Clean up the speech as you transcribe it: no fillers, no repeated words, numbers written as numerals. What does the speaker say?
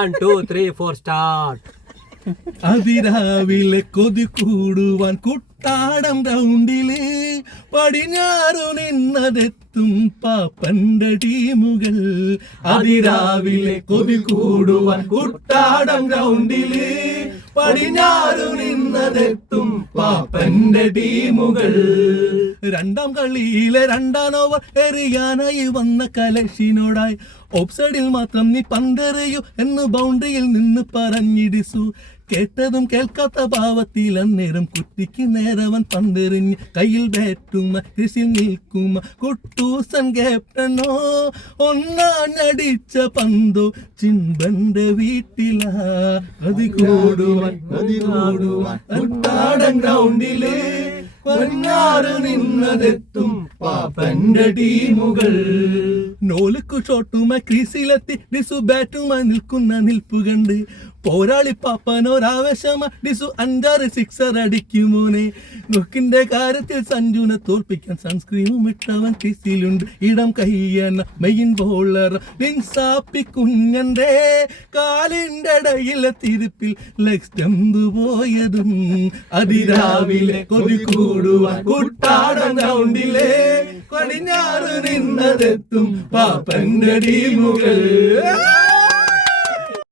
1, 2, 3, 4 start. അതിരാവിലെ കൊതി കൂടുവാൻ കുട്ടാടം റൗണ്ടില് പടിഞ്ഞാറു നിന്നതെത്തും പാപ്പന്റെ ടീമുകൾ. അതിരാവിലെ കൊതി കൂടുവാൻ കുട്ടാടം റൗണ്ടില് പടിഞ്ഞാറു നിന്നതെത്തും പാപ്പന്റെ ടീമുകൾ. രണ്ടാം കളിയിലെ 2ാം ഓവർ എറിയാനായി വന്ന കലശിനോടായി ഓഫ്സൈഡിൽ മാത്രം നീ പന്തെറിയൂ എന്ന് ബൗണ്ടറിയിൽ നിന്ന് പറഞ്ഞിടിച്ചു. കേട്ടതും കേൾക്കാത്ത ഭാവത്തിൽ അന്നേരം കുറ്റിക്ക് നേരവൻ പന്തെറിഞ്ഞ് കയ്യിൽ ബാറ്റുമ കൃഷിയിൽ നിൽക്കുമ കുട്ടൂസൻ ക്യാപ്റ്റനോ ഒന്നാഞ്ഞടിച്ച പന്തോ ചിമ്പന്റെ വീട്ടിലാ. കതി കൂടുവാൻ കുട്ടാടൻ ഗ്രൗണ്ടില് പടിഞ്ഞാറ് നിന്നതെത്തും പാപ്പന്റെ ടീമുകൾ. നോലുക്കു ഷോട്ടുമായി ക്രീസിലെത്തി ഡിസു ബാറ്റുമായി നിൽക്കുന്ന നിൽപ്പ് കണ്ട് പോരാളി പാപ്പനൊരാവേശമാ ഡിസു 5-6 സിക്സർ അടിക്കുമോനെ. നോക്കിന്റെ കാര്യത്തിൽ സഞ്ജുനെ തോൽപ്പിക്കാൻ സൺസ്ക്രീനും ഇട്ടവൻ ക്രീസിലുണ്ട്. ഇടം കയ്യണ മെയിൻ ബോളർ ലിൻസാപ്പി കുഞ്ഞന്റെ കാലിന്റെ ഇടയിലെ തിരുപ്പിൽ ലെഗ് സ്റ്റമ്പ് പോയതും. അതിരാവിലെ കൊതി കൂടുവാൻ കുട്ടാടൻ ഗ്രൗണ്ടിലെ പടിഞ്ഞാറ് നിന്നതെത്തും പാപ്പന്റെ ടീമുകൾ.